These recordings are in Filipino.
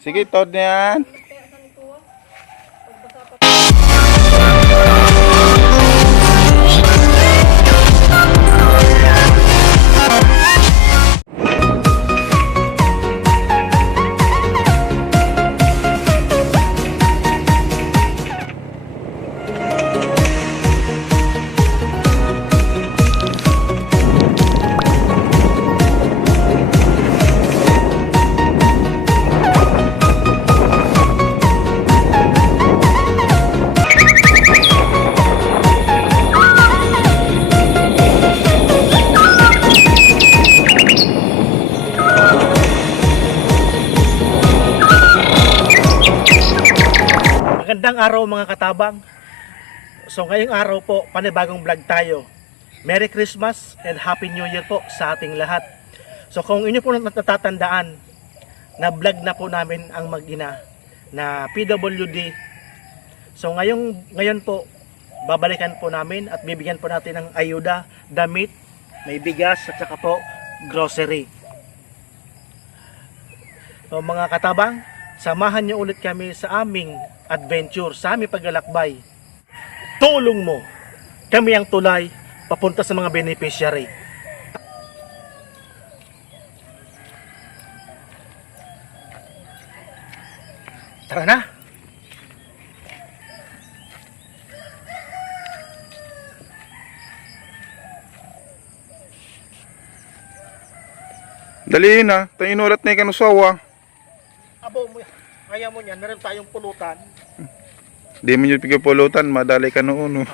Sige, Todd na yan. Magandang araw mga katabang. So ngayong araw po, panibagong vlog tayo. Merry Christmas and Happy New Year po sa ating lahat. So kung inyo po nat- natatandaan, na vlog na po namin ang mag-ina na PWD. So ngayong, ngayon po, babalikan po namin at bibigyan po natin ng ayuda, damit, may bigas at saka po grocery. So mga katabang, samahan niyo ulit kami sa aming adventure, sa aming paglalakbay. Tulong mo, kami ang tulay papunta sa mga beneficiary. Tara na! Dali na. Tayo inulat na yung kanusawa. Abo, mo- kaya mo niyan, meron tayong pulutan. Di mo yung pigapulutan, madali ka noon. Oh.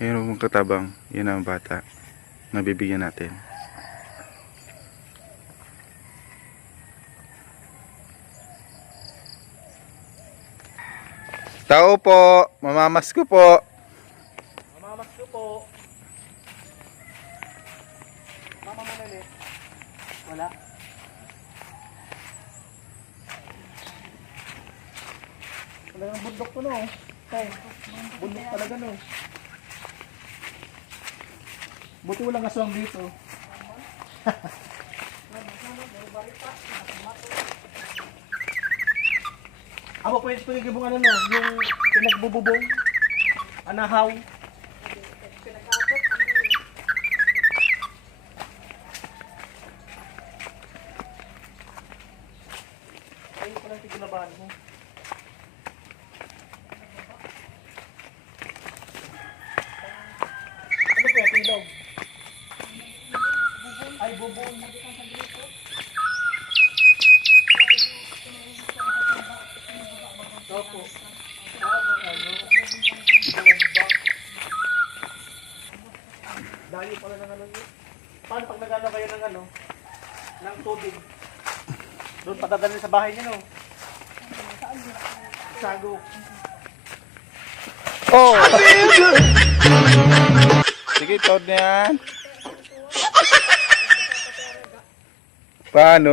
Yan ang katabang. Yan ang bata. Nabibigyan natin. Tao po. Mamamas ko po. Mamamas ko po. Mama mo nani. Wala. Talagang bundok to no. Tay, bundok talaga no. Buti walang aswang dito. Amo pwede pwede yung ano no, yung pinagbububong, anahaw. Ayun pala yung tigunabahan mo. Ano kaya tilog? Ay, bubong. Opo. Ah, ano? Bomba. Dahil pala ng ano yun. Paano pag nagano kayo ng ano? Ng tubig? Doon patadalhin sa bahay niyo, no? Sago. Oh! Sige, Todd na yan. Paano?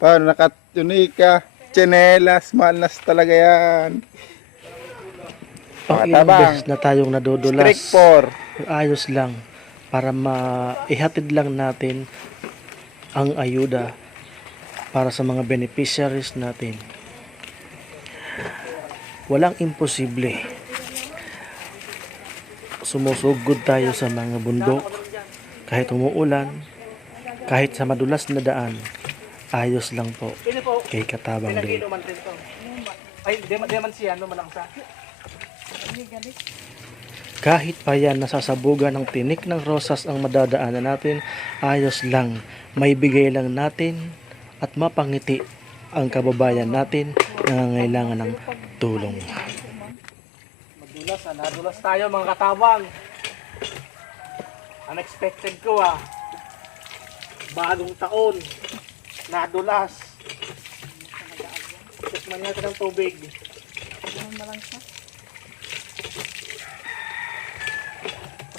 Paano? Nakatunika. Chinelas. Malas talaga yan. Pang ilang beses na tayong nadudulas. Strict 4. Ayos lang para maihatid lang natin ang ayuda para sa mga beneficiaries natin. Walang imposible. Sumusugod tayo sa mga bundok kahit umuulan, kahit sa madulas na daan, ayos lang po kay Katabang Day. Ay, deman siya, no, malangsa. Kahit pa yan nasasabugan ng tinik ng rosas ang madadaanan natin, ayos lang. May bigay lang natin at mapangiti ang kababayan natin na nangangailangan ng tulong. Madulas, ah. Nadulas tayo mga katabang. Unexpected ko ah. Bagong taon. Nadulas. Tikman natin ang tubig.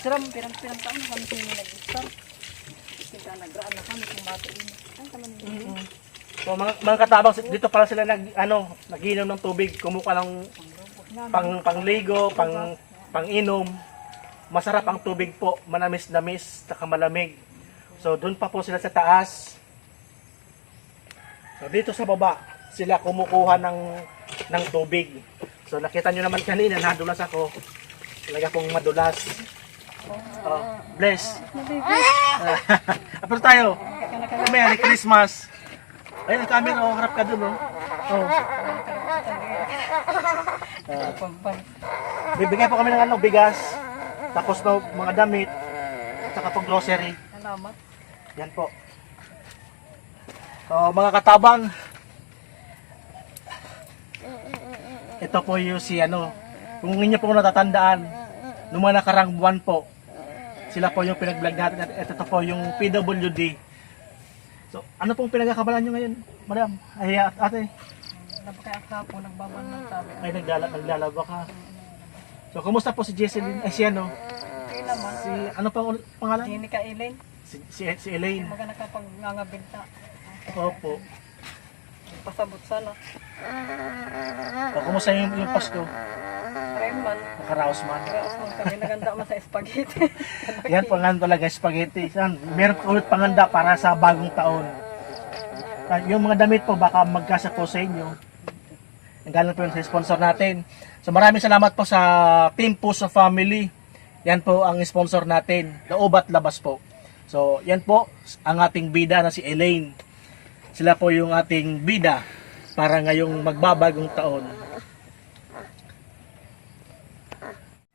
Siram, Pirang-pirang taon na kami sino nag-start. Kita nagraan na kami kung matuloy na. Ay, kami nila. So mga, mga katabang, dito pala sila nag, ano, nagiinom ng tubig, kumuha ng pang pangligo, pang panginom. Masarap ang tubig po, manamis-namis, malamig. So doon pa po sila sa taas. So dito sa baba, sila kumukuha ng ng tubig. So nakita nyo naman kanina, nadulas ako. Talaga pong madulas. Oh, bless. Apos tayo. Merry Christmas. Ayun ang camera, oh, harap ka dun, oh. oh. Bibigay po kami ng ano, bigas, tapos no, mga damit, at saka po grocery. Salamat. Yan po. So, mga katabang, ito po yung si ano, kung inyo po natatandaan, nung mga nakarang buwan po, sila po yung pinag-vlog natin at ito po yung PWD. So, ano pong pinagkakabalan nyo ngayon, madam? Ay, at- ate, Napakaya ka po, nagbaban ng sabi. ay naglala, naglalaba ka. So, kumusta po si Jesseline? Ay, si ano? Okay naman. Si, ano pang pangalan? Hindi ka Elaine. Si, si, si Elaine. Maga nakapagngangabinta. Opo. Pasabot sana. O, kumusta yung, yung Pasko? Rayman. Nakaraos man. Raos man kami naganda man sa spaghetti. Yan po nga talaga spaghetti. Yan, meron po ulit panganda para sa bagong taon. Ah, Yung mga damit po baka magkasa po sa inyo. Ang galing po yun sa sponsor natin. So maraming salamat po sa Team Puso Family. Yan po ang sponsor natin. Laubat Labas po. So yan po ang ating bida na si Elaine. Sila po yung ating bida para ngayong magbabagong taon.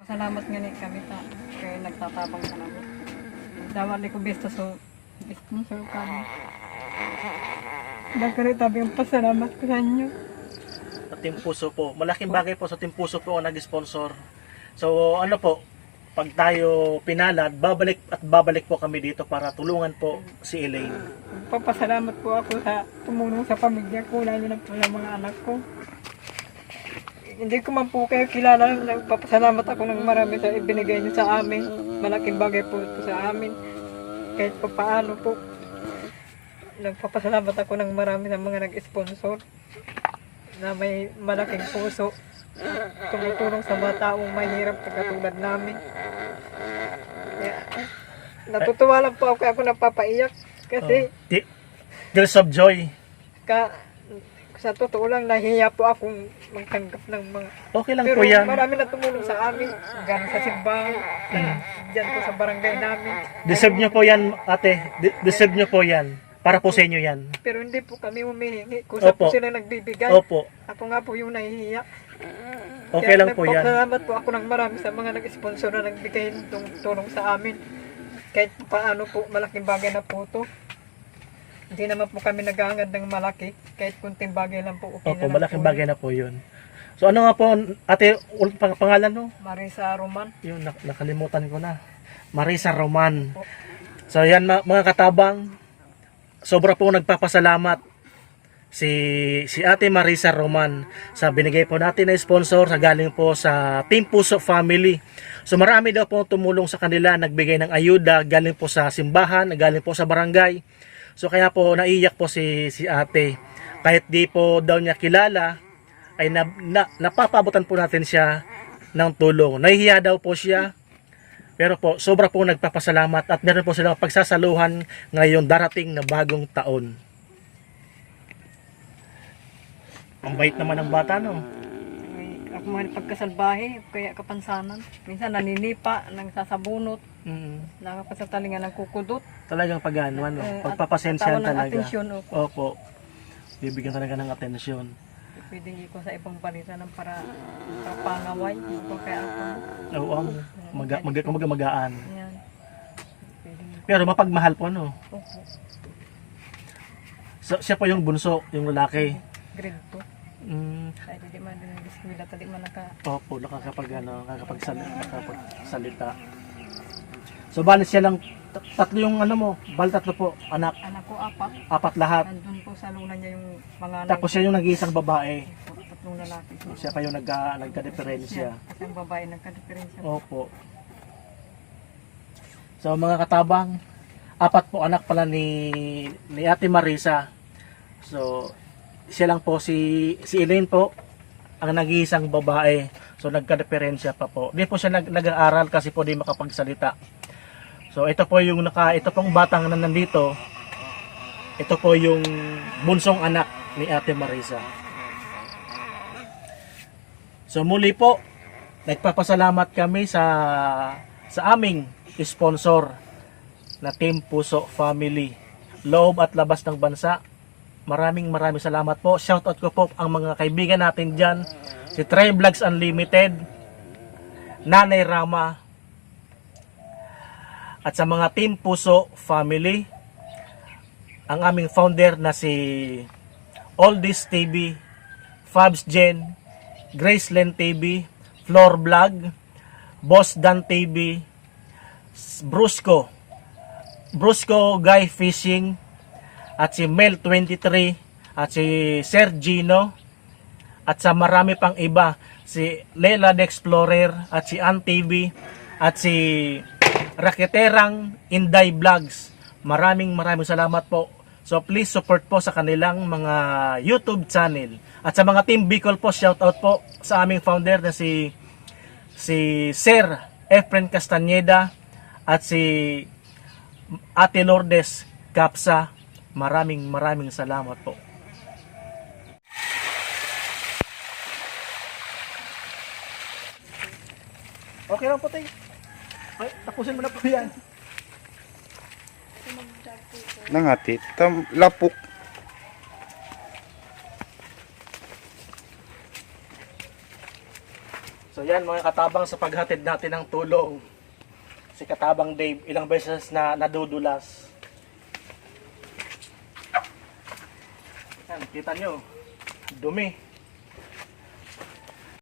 Pasalamat nga ni kami sa kaya nagtatabang sa namin. Dapat ni ko besta so sponsor kami. Nagkaroon tabi ang pasalamat ko sa inyo. sa Team Puso po. Malaking bagay po sa Team Puso po ang nag-sponsor. So ano po, pag tayo pinalad, babalik at babalik po kami dito para tulungan po si Elaine. Papasalamat po ako sa tumulong sa pamilya ko, lalo na po mga anak ko. Hindi ko man po kayo kilala, nagpapasalamat ako ng marami sa ibinigay niyo sa amin. Malaking bagay po ito sa amin. Kahit pa paano po. Nagpapasalamat ako ng marami sa mga nag-sponsor na may malaking puso. Tumutulong sa mga taong mahirap na katulad namin. Kaya, natutuwa lang po ako, ako napapaiyak. Kasi Oh, Girls of Joy. ka, sa totoo lang, nahihiya po akong magtanggap ng mga... Okay lang Pero po yan. marami na tumulong sa amin. Galing sa simbahan, Mm. dyan po sa barangay namin. Deserve nyo po yan, ate. De- deserve nyo po yan. Para po sa inyo yan. Pero hindi po kami humihingi. Kung sa Opo. po sila nagbibigay, Opo. ako nga po yung nahihiya. Okay lang po yan. Salamat po ako ng marami sa mga nag-sponsor na nagbigay ng tulong sa amin. Kahit paano po, malaking bagay na po ito. Hindi naman po kami naghahangad ng malaki. Kahit kunting bagay lang po. Okay Opo, na lang malaking po. bagay na po yun. So ano nga po, ate, pang pangalan no? Marisa Roman. Yun, nak- nakalimutan ko na. Marisa Roman. So yan ma- mga katabang, sobra po nagpapasalamat si si Ate Marisa Roman sa binigay po natin na sponsor sa galing po sa Team Puso Family. So marami daw po tumulong sa kanila, nagbigay ng ayuda galing po sa simbahan, galing po sa barangay. So kaya po naiyak po si si Ate. Kahit di po daw niya kilala, ay na, na, napapabutan po natin siya ng tulong. Nahihiya daw po siya. Pero po, sobra po nagpapasalamat at meron po silang pagsasaluhan ngayong darating na bagong taon. Ang bait naman ng bata, no? Ako mga pagkasalbahe, kaya kapansanan. Minsan naninipa, nagsasabunot, Mm, nakapasatalingan ng kukudot. talagang pag-ano, ano, katawan ng talaga. atensyon, opo. Opo. Bibigyan talaga ng atensyon. Pwedeng iko sa ibang balita ng para para pangaway. Kung kaya ako, Oo, ang maga, maga, kumaga magaan. yan. Pero mapagmahal po, no? opo. So, siya po yung bunso, yung lalaki. Grade 2. Mm, Ay, di man din diskwila, tadi man naka Opo, nakakapag ano, nakakapagsalita, nakakapagsalita. So bali siya lang tatlo yung ano mo, bali tatlo po, anak, anak ko apat. apat lahat. Nandun po sa luna niya yung mga Tapos siya yung nag-iisang babae. tatlong lalaki. Siya pa yung nagka, nagka-diferensya. At ang babae nagka-diferensya. Opo. So mga katabang, apat po anak pala ni ni Ate Marisa. So, siya lang po si si Elaine po ang nag-iisang babae. So nagka-diferensya pa po. Di po siya nag nag-aaral kasi po di makapagsalita. So ito po yung naka ito pong batang na nandito. Ito po yung bunsong anak ni Ate Marisa. So muli po, nagpapasalamat kami sa sa aming sponsor na Team Puso Family. Loob at labas ng bansa. Maraming maraming salamat po. Shoutout ko po ang mga kaibigan natin dyan. Si Try Vlogs Unlimited, Nanay Rama, at sa mga Team Puso Family, ang aming founder na si Oldies TV, Fabs Gen, Graceland TV, Floor Vlog, Boss Dan TV, Brusco, Brusco Guy Fishing, at si Mel 23, at si Sir Gino, at sa marami pang iba, si Lela the Explorer, at si Ann TV, at si Raketerang Inday Vlogs. Maraming maraming salamat po. So please support po sa kanilang mga YouTube channel. At sa mga Team Bicol po, shout out po sa aming founder na si si Sir Efren Castañeda at si Ate Lourdes Kapsa. Maraming maraming salamat po. Okay lang po tayo. Ay, tapusin mo na po yan. Nangati. Tam, lapok. So yan mga katabang sa paghatid natin ng tulong. Si Katabang Dave, ilang beses na nadudulas. Yan, kita nyo, dumi.